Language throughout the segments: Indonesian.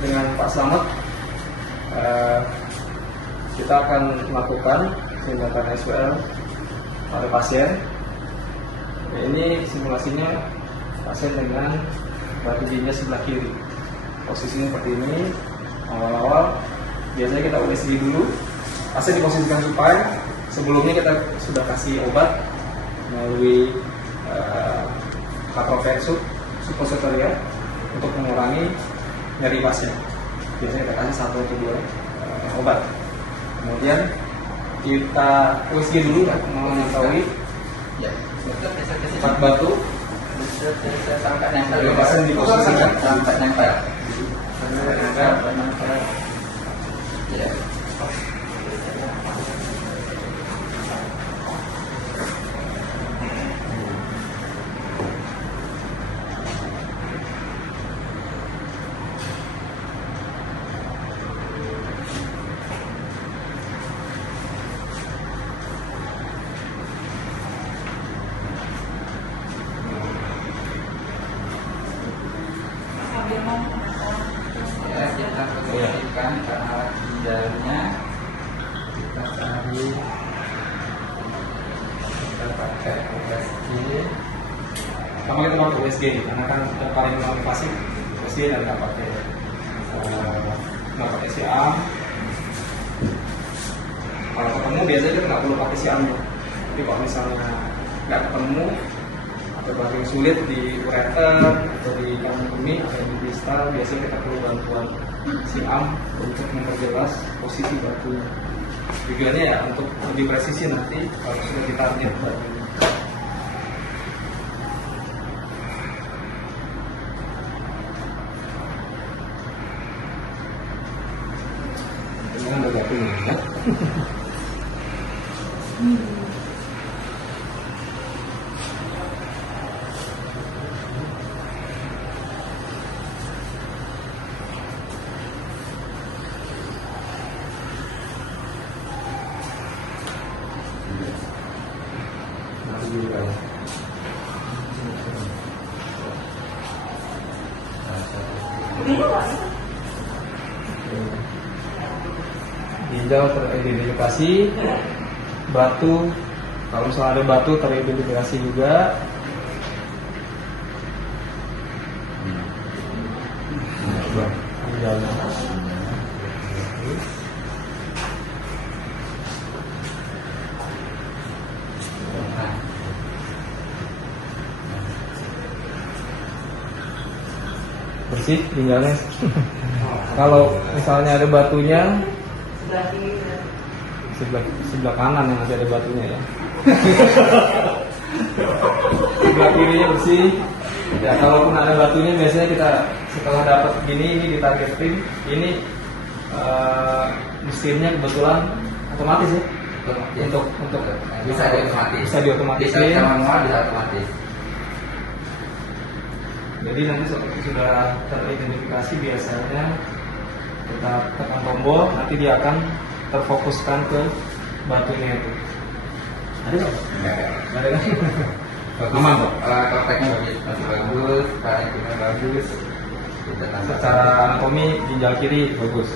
dengan Pak Slamet, kita akan melakukan tindakan SWL pada pasien. Ini simulasinya pasien dengan batu ginjal sebelah kiri. Posisinya seperti ini. Awal-awal biasanya kita USG dulu. Pasien diposisikan supine. Sebelumnya kita sudah kasih obat melalui kaprofen suppositoria untuk mengurangi nyeri pasien. Biasanya kita kasih 1 atau 2 obat. Kemudian kita USG dulu ya, mau mengetahui empat batu sampai nempel. Pasien diposisikan sampai nempel. Ya. Kita posisikan karena ginjalnya kita cari, kita pakai USG. Pertama kita pakai USG nih, karena kan yang paling invasif USG dan nggak pakai siam. Kalau ketemu biasanya kita nggak perlu pakai siam. Tapi kalau misalnya nggak ketemu atau paling sulit di ureter atau di kandung kemih atau di distal, biasanya kita perlu bantuan siam untuk memperjelas posisi batunya. Tujuannya ya untuk lebih presisi nanti kalau sudah ditarget batunya. Ini ada batunya ya. Ginjal teridentifikasi, batu, kalau misalnya ada batu teridentifikasi juga. Ginjalnya. Bersih ginjalnya. Kalau misalnya ada batunya sebelah kanan yang masih ada batunya ya. Sebelah kirinya bersih. Ya kalaupun ada batunya biasanya kita setelah dapat gini ini ditargetin. Ini mesinnya kebetulan otomatis ya. Untuk Bisa diotomatis. Bisa diotomatisin. Bisa manual, bisa otomatis. Jadi nanti seperti sudah teridentifikasi biasanya kita tekan tombol, nanti dia akan terfokuskan ke batunya itu. Ada nggak? Nggak ada kan? Aman kok. Prakteknya masih bagus, paradigma bagus. Secara anatomi ginjal kiri bagus.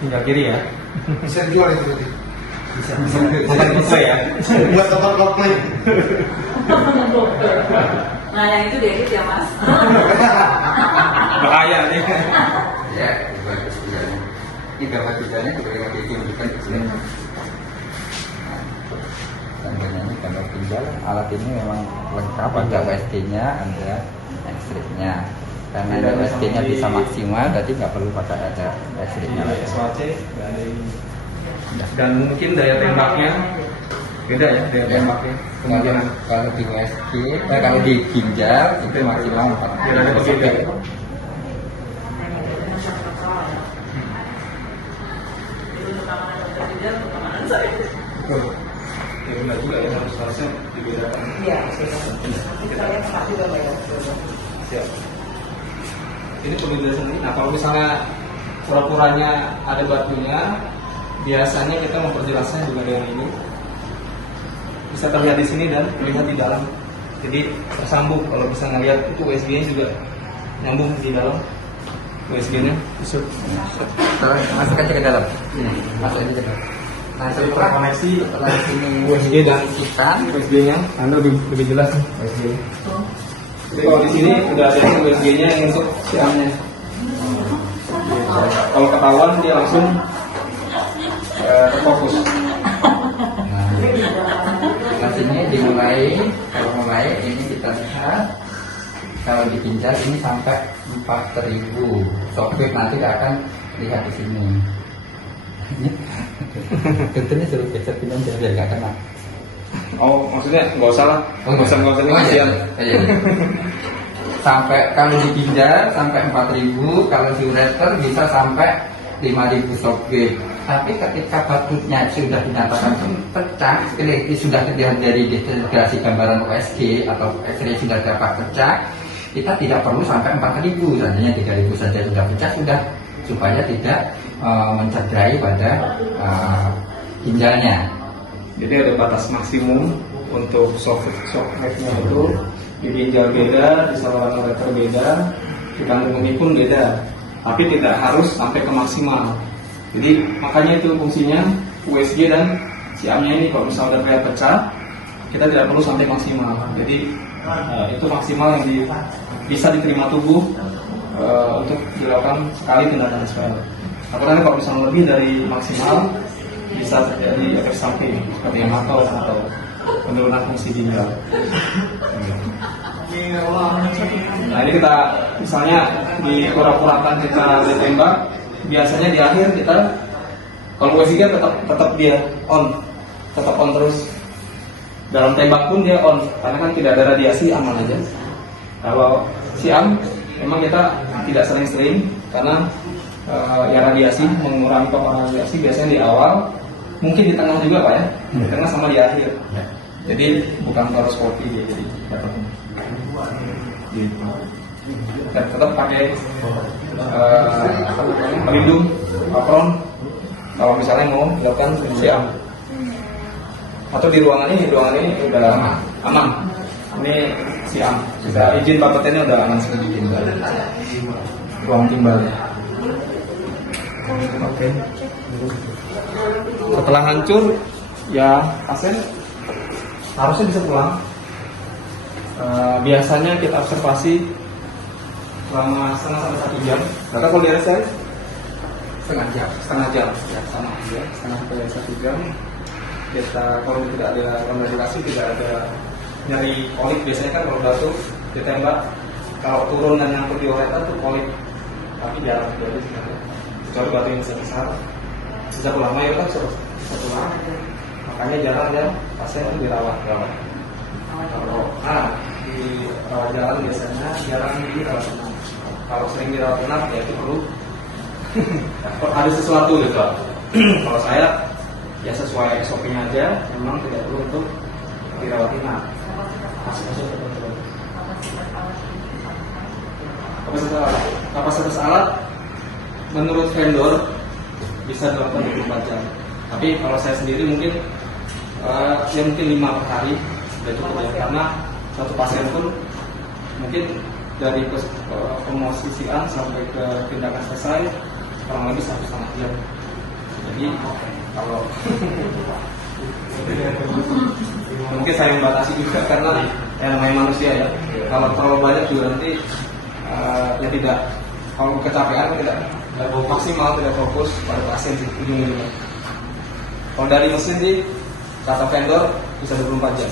Ginjal kiri ya. Bisa dijual itu berarti. Bisa ya. Buat tempat klaim. Nah yang itu diedit ya mas. Bahaya nih. Ya, bagus ginjalnya. Ini gambar ginjalnya juga yang ditunjukkan di sini. Tandanya ini gambar ginjal. Alat ini memang lengkap, ada USG-nya, ada X-ray-nya. Karena ada USG-nya bisa maksimal, berarti nggak perlu pakai ada X-ray-nya lagi. SWC nggak ada ini. Dan mungkin daya tembaknya beda ya daya tembaknya. Kemungkinan Kalau di USG, kalau di ginjal itu maksimal 4 beda beda. Betul. Ya benar juga ya harusnya dibedakan. Iya. Saya pernah juga bayar. Siap. Ini perlu dijelasin ini. Nah kalau misalnya pura-puranya ada batunya, biasanya kita memperjelasnya juga dengan ini. Bisa terlihat di sini dan terlihat di dalam. Jadi tersambung. Kalau bisa ngelihat itu USG-nya juga nyambung di dalam. USG-nya. Masuk. Masukkan aja ke dalam. Masuk aja ke dalam. Nah, setelah Koneksi setelah sini USG dan kita USB-nya, lebih jelas. USG. Jadi kalau di sini udah ada USB-nya yang untuk siamnya. Kalau ketahuan dia langsung terfokus. Nah, sini dimulai, kalau mulai ini kita lihat kalau di ginjal ini sampai 4.000. Software nanti akan lihat di sini. Tentunya suruh geser pindah biar nggak kena. Oh, maksudnya nggak usah lah. Nggak usah ini kasihan. Iya. Sampai kalau di ginjal sampai 4.000, kalau di ureter bisa sampai 5.000 software. Tapi ketika batutnya sudah dinyatakan pecah, sudah terlihat dari deteksi gambaran USG atau X-ray sudah dapat pecah, kita tidak perlu sampai 4.000, seandainya 3.000 saja sudah pecah sudah, supaya tidak mencederai pada ginjalnya. Jadi ada batas maksimum untuk software-nya itu di ginjal beda, di saluran ureter beda, di kandung kemih pun beda, tapi tidak harus sampai ke maksimal. Jadi makanya itu fungsinya USG dan siamnya ini kalau misalnya udah kayak pecah, kita tidak perlu sampai maksimal. Jadi itu maksimal yang bisa diterima tubuh untuk dilakukan sekali tindakan SPL. Apalagi kalau misalnya lebih dari maksimal bisa terjadi efek samping seperti hematom atau penurunan fungsi ginjal. Nah ini kita misalnya di pura-purakan kita ditembak, biasanya di akhir kita kalau USG tetap dia tetap on terus. Dalam tembak pun dia on karena kan tidak ada radiasi, aman aja. Kalau siam memang kita tidak sering-sering karena ya radiasi, mengurangi paparan radiasi biasanya di awal, mungkin di tengah juga Pak ya, di tengah sama di akhir. Jadi bukan fluoroskopi jadi dan tetap pakai pelindung apron kalau misalnya mau dilakukan siam. Atau di ruangan ini udah aman. Ini siam. Sudah izin Pak Petennya udah aman sedikit. Ruang timbal. Oke. Setelah hancur, ya pasien harusnya bisa pulang. Biasanya kita observasi selama setengah sampai 1 jam. Maka kalau di RSI setengah jam, ya sama ya, setengah sampai 1 jam. Kita kalau tidak ada kontraindikasi, tidak ada nyeri kolik, biasanya kan kalau batuk ditembak, kalau turun dan nyangkut di ureter itu kolik, tapi jarang terjadi sebenarnya. Kecuali batu yang besar, bisa pulang mayoritas terus pulang, makanya jarang ya pasien itu dirawat. Kalau di rawat jalan biasanya jarang dirawat inap. Kalau sering dirawat inap ya itu perlu ada sesuatu gitu. Kalau saya ya sesuai SOP-nya aja, memang tidak perlu untuk dirawat inap. Kapasitas alat menurut vendor bisa dilakukan 24 jam. Tapi kalau saya sendiri mungkin ya mungkin 5 per hari sudah cukup ya, karena satu pasien pun mungkin dari pemosisian sampai ke tindakan selesai kurang lebih 1,5 jam. Jadi kalau mungkin saya membatasi juga karena ya namanya manusia ya. Kalau terlalu banyak juga nanti ya tidak, kalau kecapean tidak maksimal, tidak fokus pada pasien di ujung-ujungnya. Kalau dari mesin sih kata vendor bisa 24 jam.